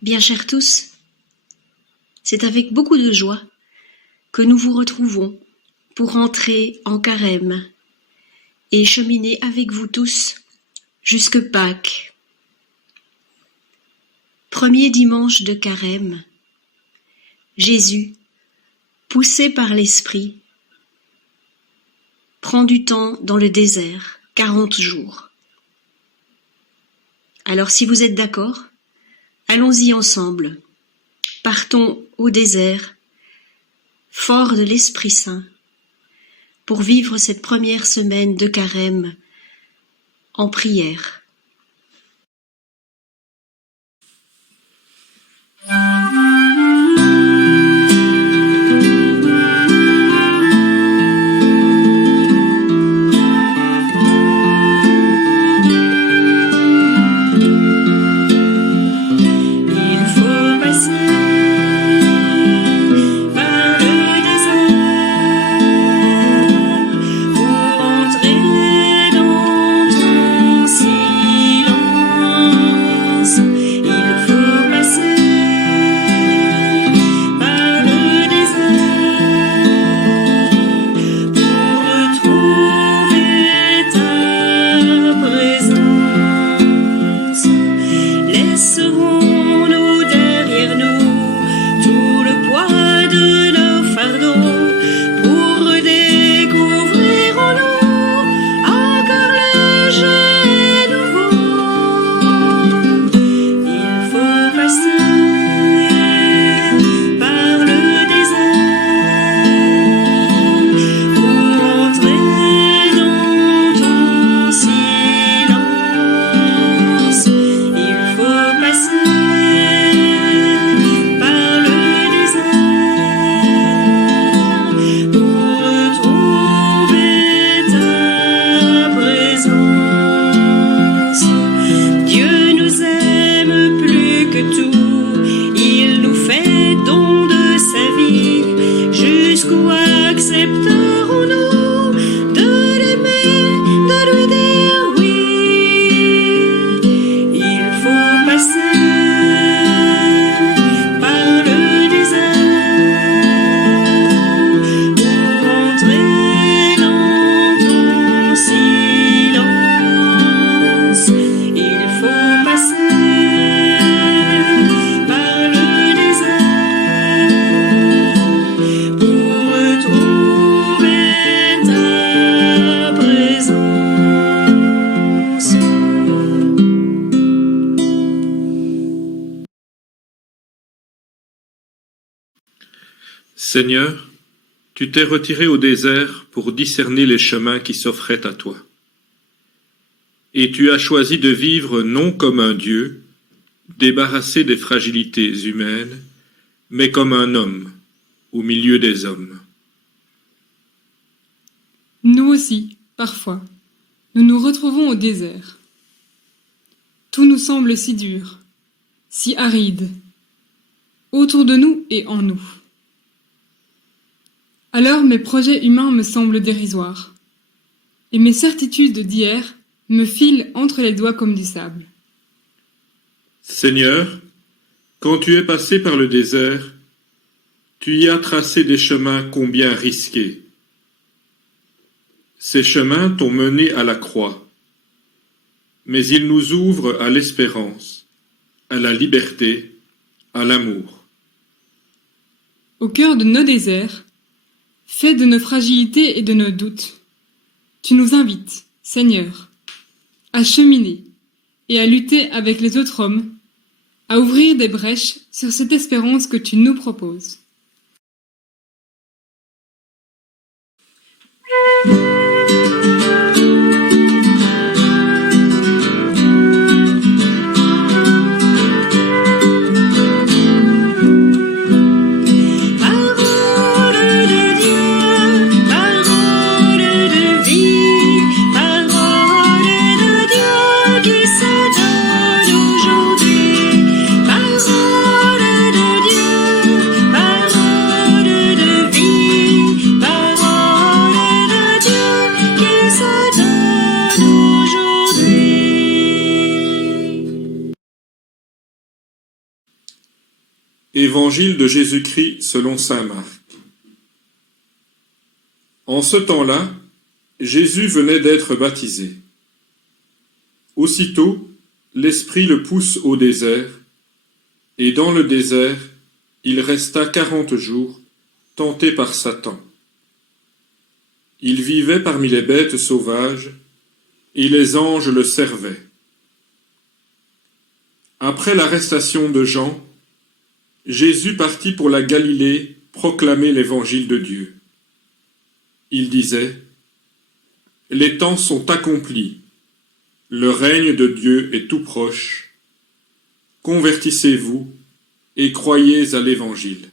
Bien chers tous, c'est avec beaucoup de joie que nous vous retrouvons pour entrer en carême et cheminer avec vous tous jusque Pâques. Premier dimanche de carême, Jésus, poussé par l'Esprit, prend du temps dans le désert, 40 jours. Alors si vous êtes d'accord, allons-y ensemble. Partons au désert, forts de l'Esprit Saint, pour vivre cette première semaine de carême en prière. Seigneur, tu t'es retiré au désert pour discerner les chemins qui s'offraient à toi. Et tu as choisi de vivre non comme un Dieu, débarrassé des fragilités humaines, mais comme un homme, au milieu des hommes. Nous aussi, parfois, nous nous retrouvons au désert. Tout nous semble si dur, si aride, autour de nous et en nous. Alors mes projets humains me semblent dérisoires, et mes certitudes d'hier me filent entre les doigts comme du sable. Seigneur, quand tu es passé par le désert, tu y as tracé des chemins combien risqués. Ces chemins t'ont mené à la croix, mais ils nous ouvrent à l'espérance, à la liberté, à l'amour. Au cœur de nos déserts, fait de nos fragilités et de nos doutes, tu nous invites, Seigneur, à cheminer et à lutter avec les autres hommes, à ouvrir des brèches sur cette espérance que tu nous proposes. Évangile de Jésus-Christ selon saint Marc. En ce temps-là, Jésus venait d'être baptisé. Aussitôt, l'Esprit le pousse au désert, et dans le désert, il resta 40 jours, tenté par Satan. Il vivait parmi les bêtes sauvages, et les anges le servaient. Après l'arrestation de Jean, Jésus partit pour la Galilée proclamer l'évangile de Dieu. Il disait : « Les temps sont accomplis, le règne de Dieu est tout proche. Convertissez-vous et croyez à l'évangile. »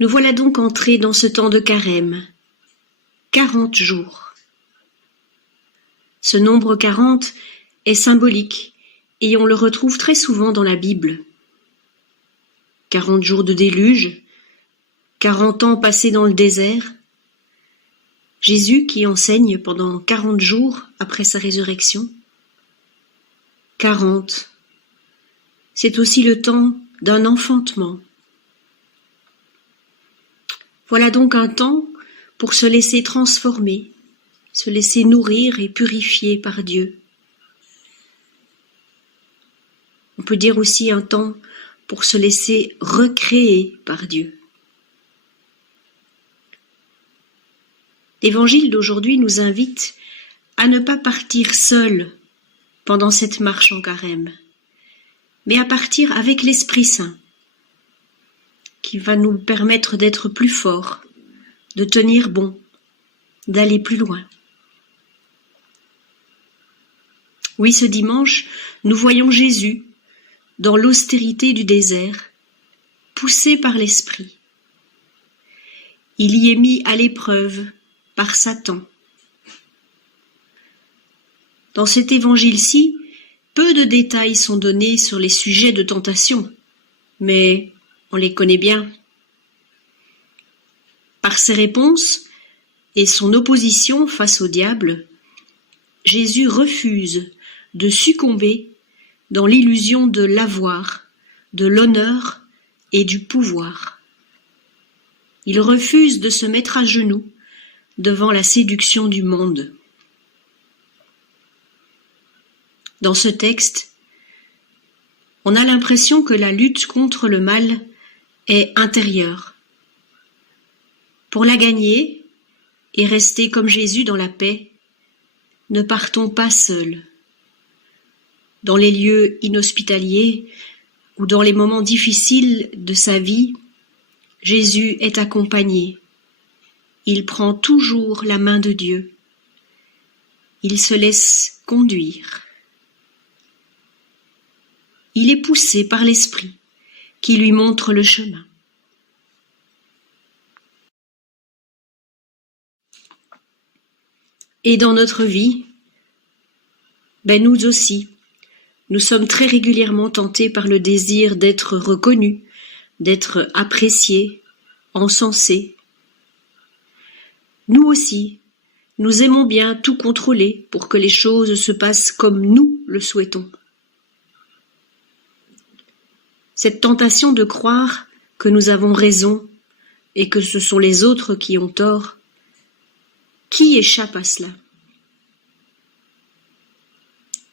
Nous voilà donc entrés dans ce temps de carême, 40 jours. Ce nombre 40 est symbolique et on le retrouve très souvent dans la Bible. 40 jours de déluge, 40 ans passés dans le désert, Jésus qui enseigne pendant 40 jours après sa résurrection. 40, c'est aussi le temps d'un enfantement. Voilà donc un temps pour se laisser transformer, se laisser nourrir et purifier par Dieu. On peut dire aussi un temps pour se laisser recréer par Dieu. L'Évangile d'aujourd'hui nous invite à ne pas partir seul pendant cette marche en carême, mais à partir avec l'Esprit Saint, qui va nous permettre d'être plus forts, de tenir bon, d'aller plus loin. Oui, ce dimanche, nous voyons Jésus, dans l'austérité du désert, poussé par l'Esprit. Il y est mis à l'épreuve par Satan. Dans cet évangile-ci, peu de détails sont donnés sur les sujets de tentation, mais on les connaît bien. Par ses réponses et son opposition face au diable, Jésus refuse de succomber dans l'illusion de l'avoir, de l'honneur et du pouvoir. Il refuse de se mettre à genoux devant la séduction du monde. Dans ce texte, on a l'impression que la lutte contre le mal est intérieure. Pour la gagner et rester comme Jésus dans la paix, ne partons pas seuls. Dans les lieux inhospitaliers ou dans les moments difficiles de sa vie, Jésus est accompagné. Il prend toujours la main de Dieu. Il se laisse conduire. Il est poussé par l'Esprit qui lui montre le chemin. Et dans notre vie, nous aussi, nous sommes très régulièrement tentés par le désir d'être reconnus, d'être appréciés, encensés. Nous aussi, nous aimons bien tout contrôler pour que les choses se passent comme nous le souhaitons. Cette tentation de croire que nous avons raison et que ce sont les autres qui ont tort, qui échappe à cela?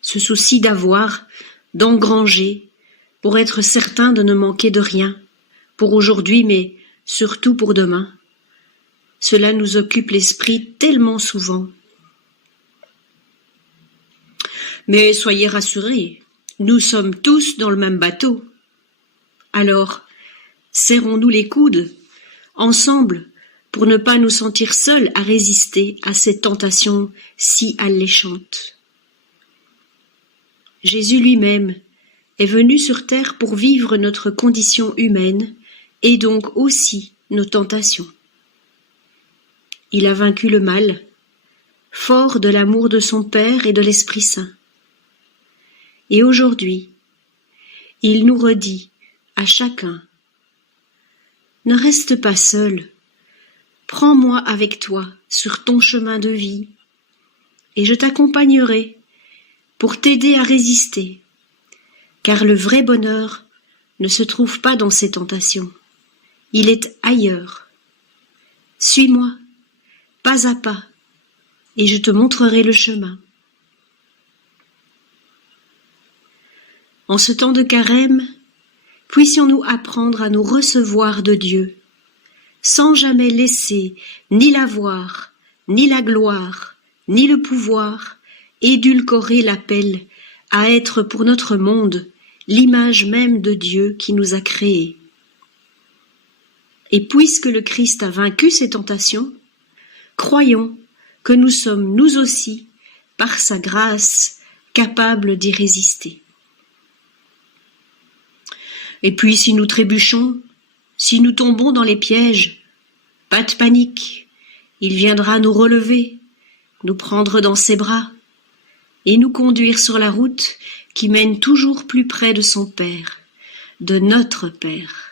Ce souci d'avoir, d'engranger, pour être certain de ne manquer de rien, pour aujourd'hui mais surtout pour demain, cela nous occupe l'esprit tellement souvent. Mais soyez rassurés, nous sommes tous dans le même bateau. Alors, serrons-nous les coudes, ensemble, pour ne pas nous sentir seuls à résister à cette tentation si alléchante. Jésus lui-même est venu sur terre pour vivre notre condition humaine et donc aussi nos tentations. Il a vaincu le mal, fort de l'amour de son Père et de l'Esprit Saint. Et aujourd'hui, il nous redit à chacun: ne reste pas seul, prends-moi avec toi sur ton chemin de vie, et je t'accompagnerai pour t'aider à résister, car le vrai bonheur ne se trouve pas dans ces tentations, il est ailleurs. Suis-moi, pas à pas, et je te montrerai le chemin. En ce temps de carême, puissions-nous apprendre à nous recevoir de Dieu, sans jamais laisser ni la voir, ni la gloire, ni le pouvoir édulcorer l'appel à être pour notre monde l'image même de Dieu qui nous a créés. Et puisque le Christ a vaincu ces tentations, croyons que nous sommes nous aussi, par sa grâce, capables d'y résister. Et puis si nous trébuchons, si nous tombons dans les pièges, pas de panique, il viendra nous relever, nous prendre dans ses bras et nous conduire sur la route qui mène toujours plus près de son Père, de notre Père.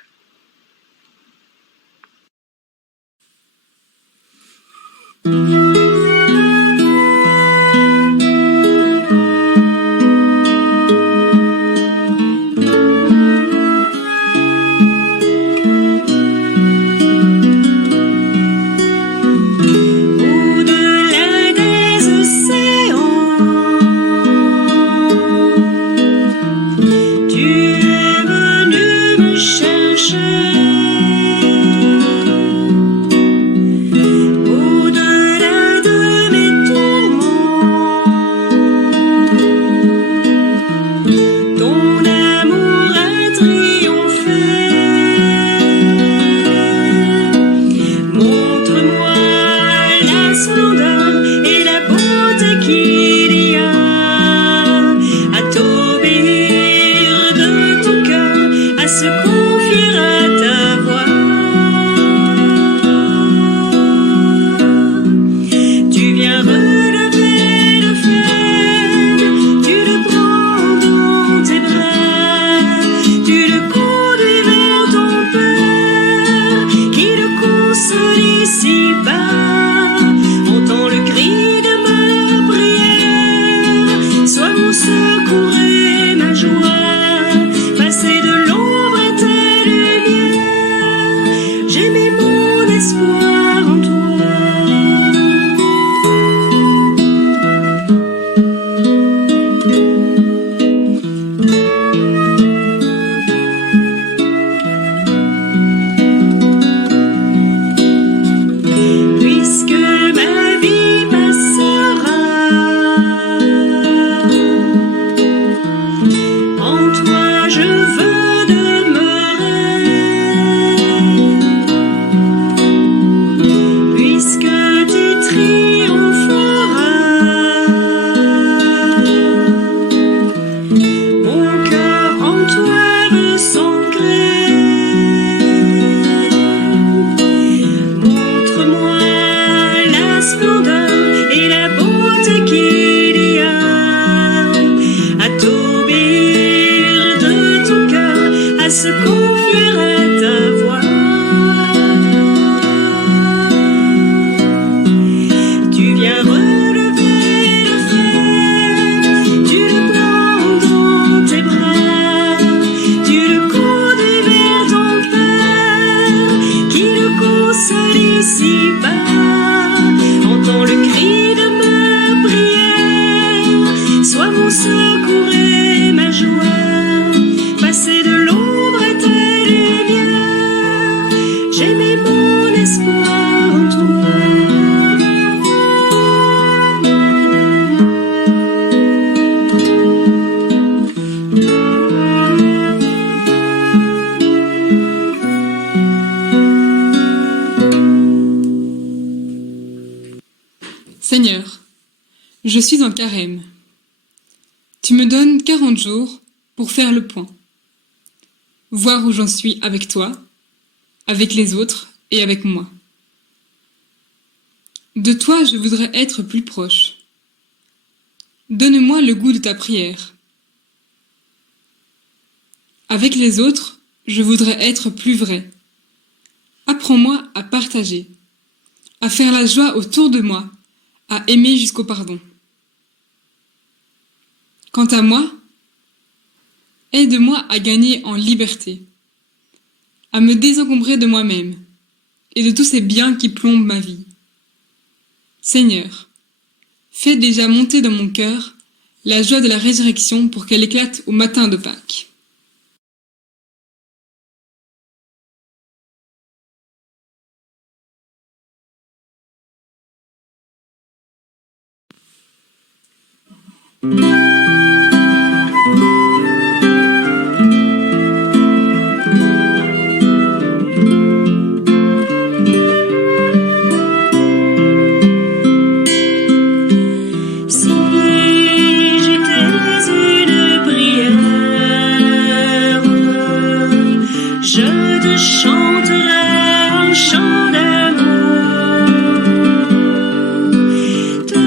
Seigneur, je suis en carême. Tu me donnes 40 jours pour faire le point, voir où j'en suis avec toi, avec les autres et avec moi. De toi, je voudrais être plus proche. Donne-moi le goût de ta prière. Avec les autres, je voudrais être plus vrai. Apprends-moi à partager, à faire la joie autour de moi, à aimer jusqu'au pardon. Quant à moi, aide-moi à gagner en liberté, à me désencombrer de moi-même et de tous ces biens qui plombent ma vie. Seigneur, fais déjà monter dans mon cœur la joie de la résurrection pour qu'elle éclate au matin de Pâques. Si j'étais une prière, je te chanterais un chant d'amour, te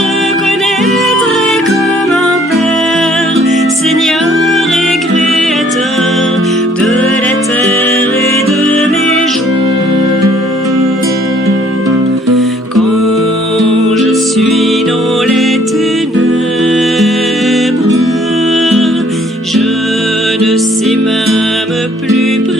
reconnaîtrais comme un père, Seigneur et Créateur de la terre et de mes jours. Quand je suis dans les ténèbres, je ne sais même plus prier.